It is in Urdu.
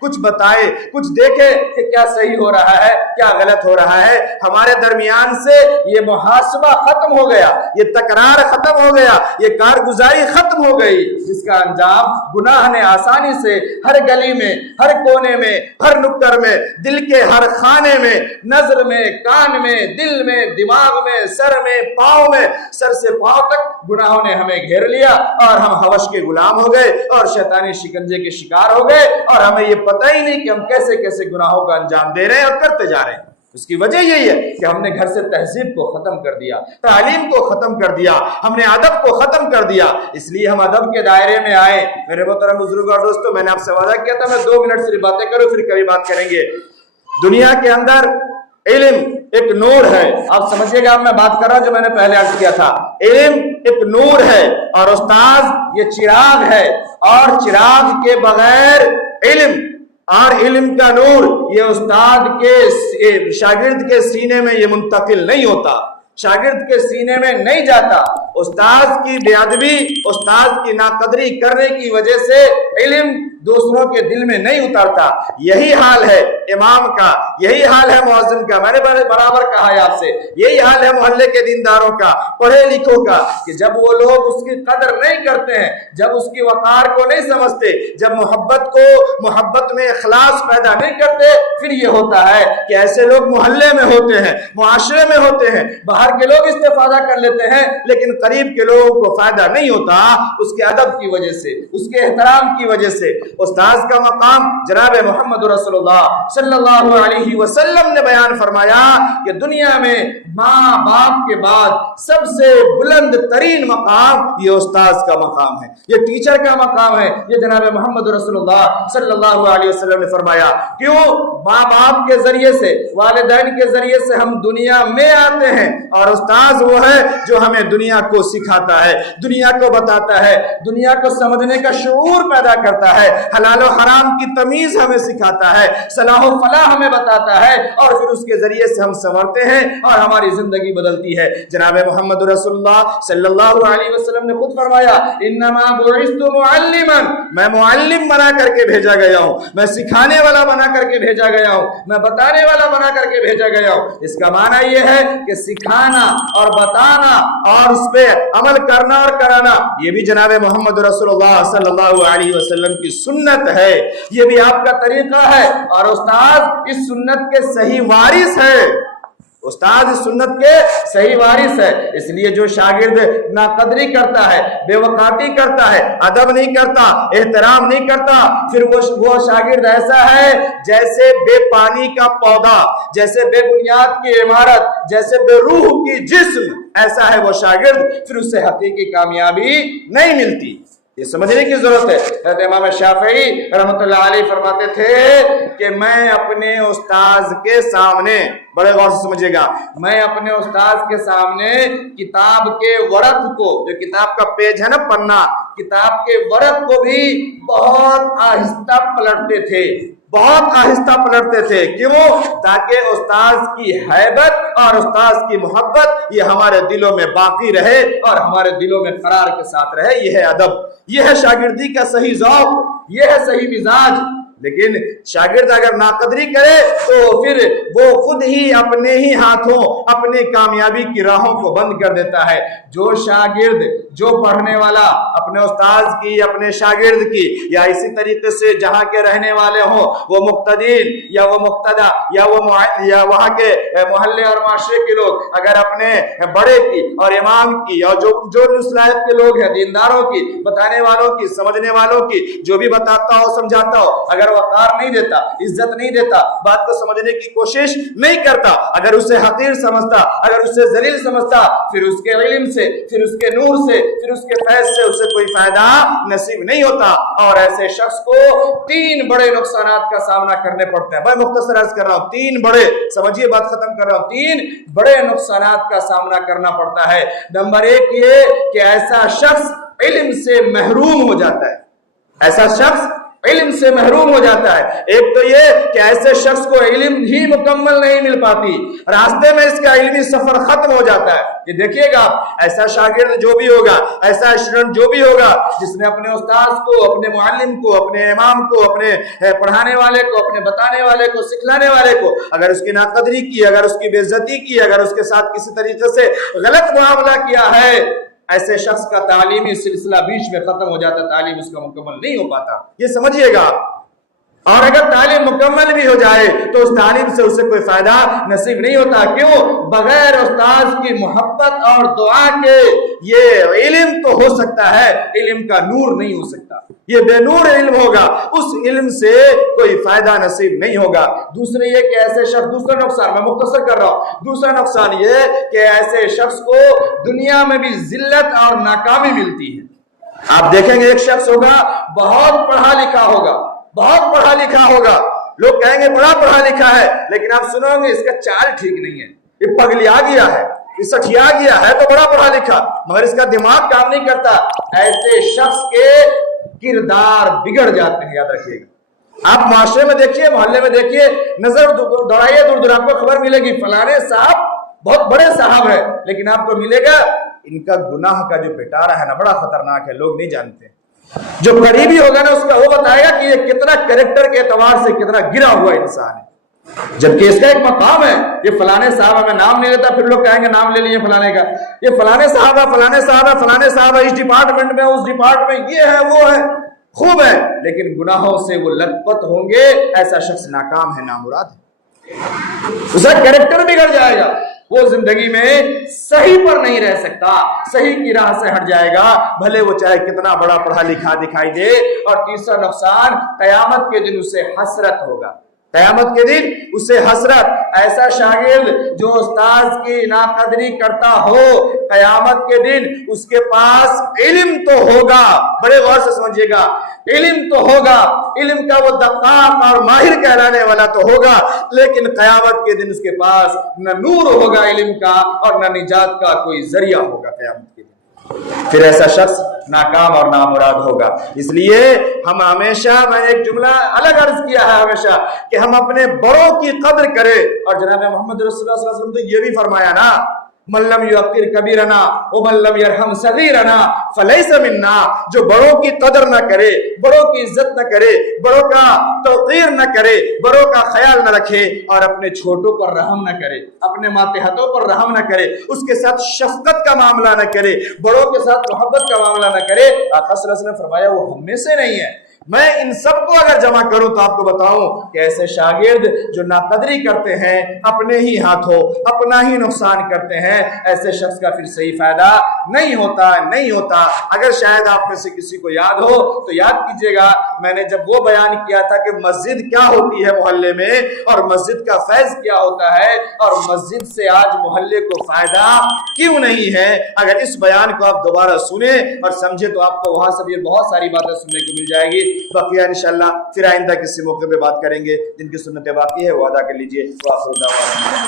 کچھ بتائے، کچھ دیکھے کہ کیا صحیح ہو رہا ہے، کیا غلط ہو رہا ہے۔ ہمارے درمیان سے یہ محاسبہ ختم ہو گیا، یہ تکرار ختم ہو گیا، یہ کارگزاری ختم ہو گئی، جس کا انجام گناہ نے آسانی سے ہر گلی میں، ہر کونے میں، ہر نکر میں، دل کے ہر خانے میں، نظر میں، کان میں، دل میں، دماغ میں، سر میں، پاؤں میں، سر سے پاؤں تک گناہوں نے ہمیں گھیر لیا اور ہم ہوش کے غلام ہو گئے اور شیطانی شکنجے کے شکار ہو گئے، اور ہمیں یہ پتہ ہی نہیں کہ ہم کیسے کیسے گناہوں کا انجام دے رہے ہیں اور کرتے جا رہے ہیں۔ اس کی وجہ یہی ہے کہ ہم نے گھر سے تہذیب کو ختم کر دیا، تعلیم کو ختم کر دیا، ہم نے ادب کو ختم کر دیا۔ اس لیے ہم ادب کے دائرے میں آئے۔ میرے محترم بزرگوں اور دوستوں، میں نے آپ سے وعدہ کیا تھا میں 2 منٹ صرف باتیں کروں، پھر کبھی بات کریں گے۔ دنیا کے اندر علم ایک نور ہے، آپ سمجھیے گا، اب میں بات کر رہا ہوں جو میں نے پہلے عرض کیا تھا، علم ایک نور ہے اور استاذ یہ چراغ ہے، اور چراغ کے بغیر علم اور علم کا نور یہ استاد کے شاگرد کے سینے میں یہ منتقل نہیں ہوتا، شاگرد کے سینے میں نہیں جاتا۔ استاد کی بے ادبی، استاد کی ناقدری کرنے کی وجہ سے علم دوسروں کے دل میں نہیں اترتا۔ یہی حال ہے امام کا، یہی حال ہے مؤذن کا، میں نے برابر کہا ہے آپ سے، یہی حال ہے محلے کے دینداروں کا، پڑھے لکھوں کا، کہ جب وہ لوگ اس کی قدر نہیں کرتے ہیں، جب اس کی وقار کو نہیں سمجھتے، جب محبت میں اخلاص پیدا نہیں کرتے، پھر یہ ہوتا ہے کہ ایسے لوگ محلے میں ہوتے ہیں، معاشرے میں ہوتے ہیں، باہر کے لوگ استفادہ کر لیتے ہیں، لیکن قریب کے لوگوں کو فائدہ نہیں ہوتا، اس کے ادب کی وجہ سے، اس کے احترام کی وجہ سے۔ استاذ کا مقام جناب محمد رسول اللہ صلی اللہ علیہ وسلم نے بیان فرمایا کہ دنیا میں ماں باپ کے بعد سب سے بلند ترین مقام یہ استاذ کا مقام ہے، یہ ٹیچر کا مقام ہے، یہ جناب محمد رسول اللہ صلی اللہ علیہ وسلم نے فرمایا۔ کیوں؟ ماں باپ کے ذریعے سے، والدین کے ذریعے سے ہم دنیا میں آتے ہیں، اور استاذ وہ ہے جو ہمیں دنیا کو سکھاتا ہے، دنیا کو بتاتا ہے، دنیا کو سمجھنے کا شعور پیدا کرتا ہے، حلال و حرام کی تمیز ہمیں سکھاتا ہے، صلاح و فلاح ہمیں بتاتا ہے، اور پھر اس کے ذریعے سے ہم سنورتے ہیں اور ہماری زندگی بدلتی ہے۔ جناب محمد رسول اللہ صلی اللہ علیہ وسلم نے خود فرمایا، انما بعثت معلما، میں معلم بنا کر کے بھیجا گیا ہوں، میں سکھانے والا بنا کر کے بھیجا گیا ہوں، میں بتانے والا بنا کر کے بھیجا گیا ہوں۔ اس کا معنی یہ ہے کہ سکھانا اور بتانا اور اس پہ عمل کرنا اور کرانا، یہ بھی جناب محمد رسول اللہ صلی اللہ علیہ وسلم کی سنت ہے، یہ بھی آپ کا طریقہ ہے، اور استاد اس سنت کے صحیح وارث ہے، استاد اس سنت کے صحیح وارث ہے۔ اس لیے جو شاگرد ناقدری کرتا ہے، بے وقاتی کرتا ہے، ادب نہیں کرتا، احترام نہیں کرتا، پھر وہ شاگرد ایسا ہے جیسے بے پانی کا پودا، جیسے بے بنیاد کی عمارت، جیسے بے روح کی جسم، ایسا ہے وہ شاگرد، پھر اس سے حقیقی کامیابی نہیں ملتی۔ یہ سمجھنے کی ضرورت ہے۔ حضرت امام شافعی رحمۃ اللہ علیہ فرماتے تھے کہ میں اپنے استاذ کے سامنے، بڑے غور سے سمجھے گا، میں اپنے استاذ کے سامنے کتاب کے ورق کو، جو کتاب کا پیج ہے نا، پنا، کتاب کے ورق کو بھی بہت آہستہ پلٹتے تھے، بہت آہستہ پلٹتے تھے۔ کیوں؟ تاکہ استاذ کی ہیبت اور استاذ کی محبت یہ ہمارے دلوں میں باقی رہے اور ہمارے دلوں میں قرار کے ساتھ رہے۔ یہ ہے ادب، یہ ہے شاگردی کا صحیح ذوق، یہ ہے صحیح مزاج۔ لیکن شاگرد اگر ناقدری کرے تو پھر وہ خود ہی اپنے ہی ہاتھوں اپنی کامیابی کی راہوں کو بند کر دیتا ہے۔ جو شاگرد، جو پڑھنے والا اپنے استاذ کی، اپنے شاگرد کی، یا اسی طریقے سے جہاں کے رہنے والے ہوں، وہ مقتدین یا وہ مقتدہ یا وہاں کے محلے اور معاشرے کے لوگ اگر اپنے بڑے کی اور امام کی اور جو صلاحیت کے لوگ ہیں، دینداروں کی، بتانے والوں کی، سمجھنے والوں کی، جو بھی بتاتا ہو سمجھاتا ہو، اگر وقار نہیں دیتا، عزت نہیں دیتا، بات کو سمجھنے کی کوشش نہیں کرتا، اگر اسے حقیر سمجھتا، اگر اسے ذلیل سمجھتا، پھر اس کے علم سے، پھر اس کے نور سے، پھر اس کے فیض سے اسے کوئی فائدہ نصیب نہیں ہوتا۔ اور ایسے شخص کو 3 بڑے نقصانات کا سامنا کرنے پڑتے ہیں۔ میں مختصر عرض کر رہا ہوں، 3 بڑے، سمجھیے بات ختم کر رہا ہوں، 3 بڑے نقصانات کا سامنا کرنا پڑتا ہے۔ نمبر 1 یہ کہ ایسا شخص علم سے محروم ہو جاتا ہے، ایسا شخص علم سے محروم ہو جاتا ہے۔ ایک تو یہ کہ ایسے شخص کو علم ہی مکمل نہیں مل پاتی، راستے میں اس کا علمی سفر ختم ہو جاتا ہے۔ یہ دیکھیے گا ایسا شاگرد جو بھی ہوگا، ایسا اسٹوڈنٹ جو بھی ہوگا جس نے اپنے استاذ کو، اپنے معلم کو، اپنے امام کو، اپنے پڑھانے والے کو، اپنے بتانے والے کو، سکھلانے والے کو اگر اس کی ناقدری کی، اگر اس کی بے عزتی کی، اگر اس کے ساتھ کسی طریقے سے غلط معاملہ کیا ہے، ایسے شخص کا تعلیمی سلسلہ بیچ میں ختم ہو جاتا، تعلیم اس کا مکمل نہیں ہو پاتا، یہ سمجھیے گا۔ اور اگر تعلیم مکمل بھی ہو جائے تو اس تعلیم سے اسے کوئی فائدہ نصیب نہیں ہوتا۔ کیوں؟ بغیر استاذ کی محبت اور دعا کے یہ علم تو ہو سکتا ہے، علم کا نور نہیں ہو سکتا، یہ بے نور علم ہوگا، اس علم سے کوئی فائدہ نصیب نہیں ہوگا۔ دوسرے یہ کہ ایسے شخص، دوسرا نقصان میں مختصر کر رہا ہوں، دوسرا نقصان یہ کہ ایسے شخص کو دنیا میں بھی ذلت اور ناکامی ملتی ہے۔ آپ دیکھیں گے ایک شخص ہوگا بہت پڑھا لکھا ہوگا، بہت پڑھا لکھا ہوگا، لوگ کہیں گے بڑا پڑھا لکھا ہے، لیکن آپ سنو گے اس کا چال ٹھیک نہیں ہے، یہ پگلیا گیا ہے، یہ سٹھیا گیا ہے، تو بڑا پڑھا لکھا مگر اس کا دماغ کام نہیں کرتا۔ ایسے شخص کے کردار بگڑ جاتے ہیں، یاد رکھیے گا۔ آپ معاشرے میں دیکھیے، محلے میں دیکھیے، نظر دوڑائیے دور دور، آپ کو خبر ملے گی فلانے صاحب بہت بڑے صاحب ہیں، لیکن آپ کو ملے گا ان کا گناہ کا جو پٹارا ہے نا بڑا خطرناک ہے، لوگ نہیں جانتے۔ جو قریبی ہوگا نا اس کا وہ بتائے گا کہ یہ کتنا کریکٹر کے اعتبار سے کتنا گرا ہوا انسان ہے، جبکہ اس کا ایک مقام ہے۔ یہ فلانے صاحب، میں نام نہیں لیتا، پھر لوگ کہیں گے نام لے لیے فلانے کا، یہ فلانے صاحب ہے، فلانے صاحب ہے، فلانے صاحب ہے، اس ڈپارٹمنٹ میں، اس ڈپارٹمنٹ میں، یہ ہے وہ ہے، خوب ہے، لیکن گناہوں سے وہ لت پت ہوں گے، ایسا شخص ناکام ہے، نامراد ہے، اس کا کریکٹر بگڑ جائے گا، وہ زندگی میں صحیح پر نہیں رہ سکتا، صحیح کی راہ سے ہٹ جائے گا، بھلے وہ چاہے کتنا بڑا پڑھا لکھا دکھائی دے۔ اور تیسرا نقصان، قیامت کے دن اسے حسرت ہوگا، قیامت کے دن اسے حسرت۔ ایسا شاگرد جو استاذ کی ناقدری کرتا ہو، قیامت کے دن اس کے پاس علم تو ہوگا، بڑے غور سے سمجھیے گا، علم تو ہوگا، علم کا وہ دقاق اور ماہر کہلانے والا تو ہوگا، لیکن قیامت کے دن اس کے پاس نہ نور ہوگا علم کا اور نہ نجات کا کوئی ذریعہ ہوگا قیامت کے دن۔ پھر ایسا شخص ناکام اور نامراد ہوگا۔ اس لیے ہم ہمیشہ، میں ایک جملہ الگ عرض کیا ہے ہمیشہ، کہ ہم اپنے بڑوں کی قدر کریں، اور جناب محمد رسول اللہ صلی اللہ علیہ وسلم تو یہ بھی فرمایا نا، من لم یوقر کبیرنا ومن لم یرحم صغیرنا فلیس منا، جو بڑوں کی قدر نہ کرے، بڑوں کی عزت نہ کرے، بڑوں کا توقیر نہ کرے، بڑوں کا خیال نہ رکھے، اور اپنے چھوٹوں پر رحم نہ کرے، اپنے ماتحتوں پر رحم نہ کرے، اس کے ساتھ شفقت کا معاملہ نہ کرے، بڑوں کے ساتھ محبت کا معاملہ نہ کرے، آقا صلی اللہ علیہ وسلم نے فرمایا وہ ہم میں سے نہیں ہے۔ میں ان سب کو اگر جمع کروں تو آپ کو بتاؤں کہ ایسے شاگرد جو ناقدری کرتے ہیں، اپنے ہی ہاتھوں اپنا ہی نقصان کرتے ہیں، ایسے شخص کا پھر صحیح فائدہ نہیں ہوتا۔ اگر شاید آپ میں سے کسی کو یاد ہو تو یاد کیجئے گا، میں نے جب وہ بیان کیا تھا کہ مسجد کیا ہوتی ہے محلے میں، اور مسجد کا فیض کیا ہوتا ہے، اور مسجد سے آج محلے کو فائدہ کیوں نہیں ہے، اگر اس بیان کو آپ دوبارہ سنیں اور سمجھے تو آپ کو وہاں سے بھی بہت ساری باتیں سننے کو مل جائے گی۔ بقیہ انشاءاللہ پھر آئندہ کسی موقع پہ بات کریں گے، جن کی سنتیں باقی ہے وہ ادا کر لیجئے۔ وآخر دعوانا